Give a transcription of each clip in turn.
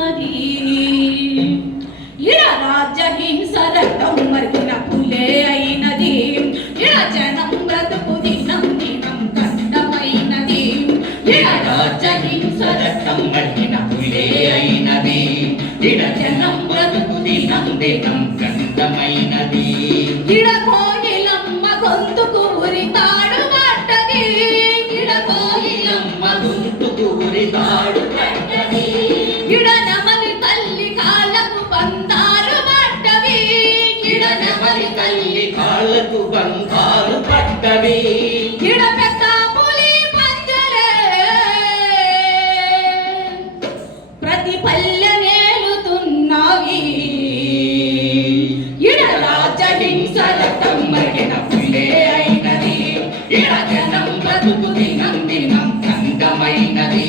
ఉన్నది ఇడ రాజ్యహింస రక్తం మరిగిన పులే అయినది ఇడ జనం బ్రతుకు దినం దినం కండమైనది ఇడ రాజ్యహింస రక్తం మరిగిన పులే అయినది ఇడ జనం బ్రతుకు దినం దినం కండమైనది ఇడ కోయిలమ్మ గొంతుకు ఉరితాడు పట్టది ఇడ కోయిలమ్మ గొంతుకు ఉరితాడు పట్టది ఇడ నెమలి తల్లి కాళ్ళకు బంధాలు పట్టవి ఇడ నెమలి తల్లి కాళ్ళకు బంధాలు పట్టవి ఇడ పెద్ద పులి పంజరే ప్రతి పల్లె నేలుతున్నవి ఇడ రాజ్యహింస రక్తం మరిగిన పులే అయినది ఇడ జనం బ్రతుకు దినం దినం కందమైనది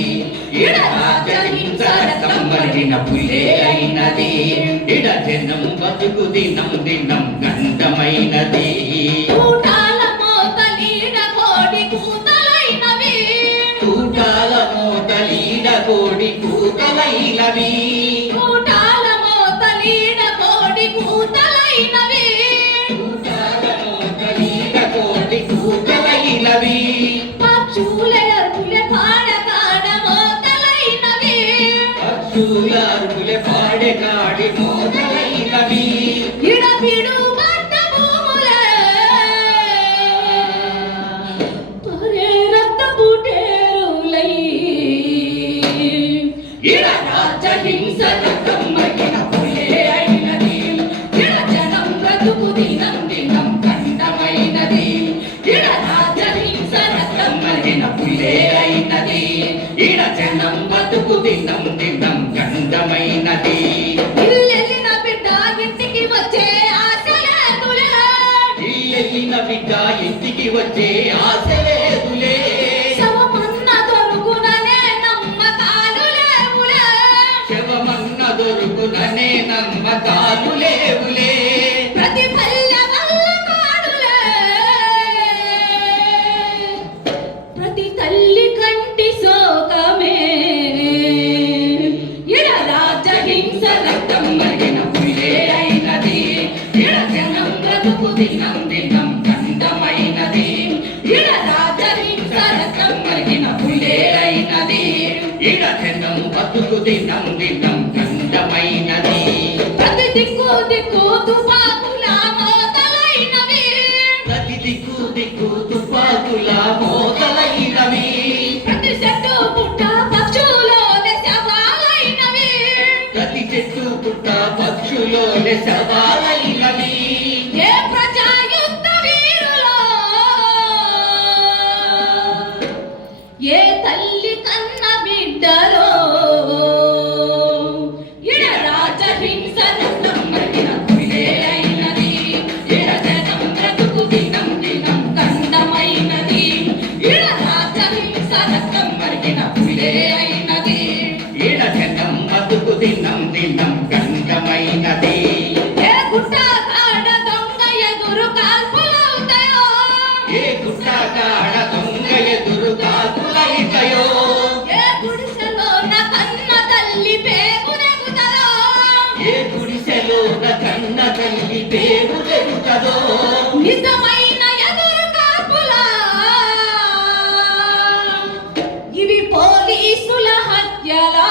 ఇడ రాజ్యహింస రక్తం మరిగిన పులే అయినది ఇడ జనం బ్రతుకు దినం దినం కందమైనది కూటాల మోతలీడ కోడి కూతలైనవి కూటాల మోతలీడ కోడి కూతలైనవి కూటాల మోతలీడ కోడి కూతలైనవి కూటాల మోతలీడ కోడి కూతలైనవి పక్షులే అరుపులే పాడకాడ మోతలైనవి పక్షుల అరుపులే పాడకాడి మోతలైనవి ఇడ పిడు గడ్డ భూములే పరే రక్త పుటేరులై ఇడ రాజ్యహింస రక్తం మరిగిన పులే అయినది ఇడ జనం బ్రతుకు దినం దినం కండమైనది ఇడ రాజ్యహింస రక్తం మరిగిన పులే అయినది ఇడ జనం బ్రతుకు దినం దినం కండమైనది ఇల్లెల్లిన బిడ్డ ఇంటికి వచ్చే ఆశ లేదులే ఇల్లెల్లిన బిడ్డ ఇంటికి వచ్చే ఆశ లేదులే శవమన్న దొరుకుననే నమ్మకాలు లేవులే శవమన్న దొరుకుననే నమ్మకాలు లేవులే ప్రతి పల్లె వల్ల కాడులే ప్రతి తల్లి కంటి శోకమే ఇడ రాజ్యహింస రక్తం మరిగిన పులే అయినది ఇడ జనం బ్రతుకు దినం దినం కందమైనది ఇడ రాజ్యహింస రక్తం మరిగిన పులే అయినది ఇడ జనం బ్రతుకు దినం దినం కందమైనది ప్రతి దిక్కు దిక్కు తుపాకుల మోతలైనవి ప్రతి దిక్కు దిక్కు తుపాకుల మోతలైనవి ప్రతి చెట్టు పుట్ట పక్షులోనే శవాలైనవి ప్రతి చెట్టు పుట్ట పక్షులోనే శవాలైనవి ఏ ప్రజాయుద్ధ వీరులో ఏ తల్లి కన్న బిడ్డలో ఇడ రాజ్యహింస రక్తం మరిగిన పులే అయినది ఇడ జనం బ్రతుకు దినం దినం కండమైనది ఇడ రాజ్యహింస రక్తం మరిగిన పులే అయినది ఇడ జనం బ్రతుకు దినం దినం కండమైనది ఏ గుట్ట కాడ దొంగ ఎదురు కాల్పులవుతాయో ఏ గుట్ట కాడ దొంగ ఎదురు కాల్పులవుతాయో ఏ గుడిసెలోన కన్న తల్లి పేగు నెగుతదో ఏ గుడిసెలోన కన్న తల్లి పేగు నెగుతదో నిజమైన ఎదురు కాల్పులా ఇవి పోలీసుల హత్యలా